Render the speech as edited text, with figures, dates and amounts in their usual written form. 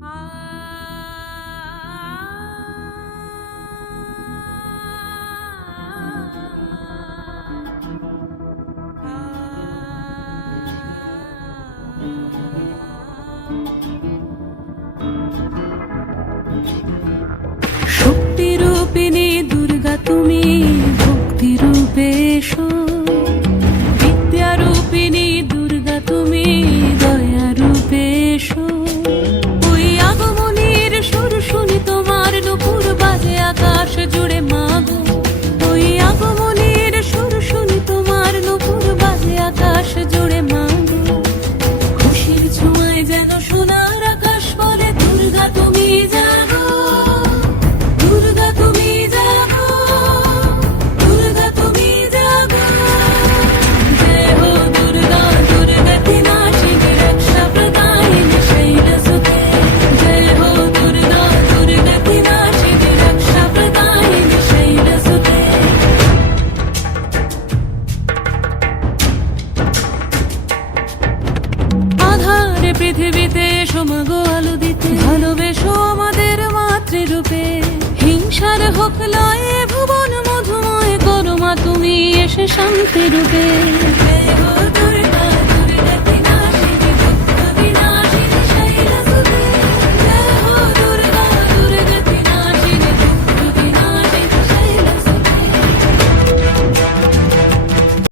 শক্তিরূপিণী দুর্গা তুমি ভক্তি রূপে এসো, বিদ্যারূপিণী দুর্গা তুমি দয়া রূপে এসো। ওই আগমনীর সুর শুনি তোমার নুপুর বাজে আকাশ জুড়ে মাগো, ওই আগমনীর সুর শুনি তোমার নুপুর বাজে আকাশ জুড়ে মাগো। খুশির ছোঁয়ায় যেন সোনার আকাশ বলে দুর্গা তুমি জাগো, দুর্গা তুমি জাগো, দুর্গা তুমি জাগো। জয় হো দুর্গা দুর্গতি নাশিনী রক্ষা প্রদায়িনী শৈলসুতে, জয় হো দুর্গা দুর্গতি নাশিনী রক্ষা প্রদায়িনী শৈলসুতে। আধারে পৃথিবীতে এসো মাগো আলো দিতে, ভালোবেসো আমাদের মাতৃরূপে। হিংসার হোক লয়ে ভুবন মধুময় করো মা তুমি এসে শান্তি রূপে।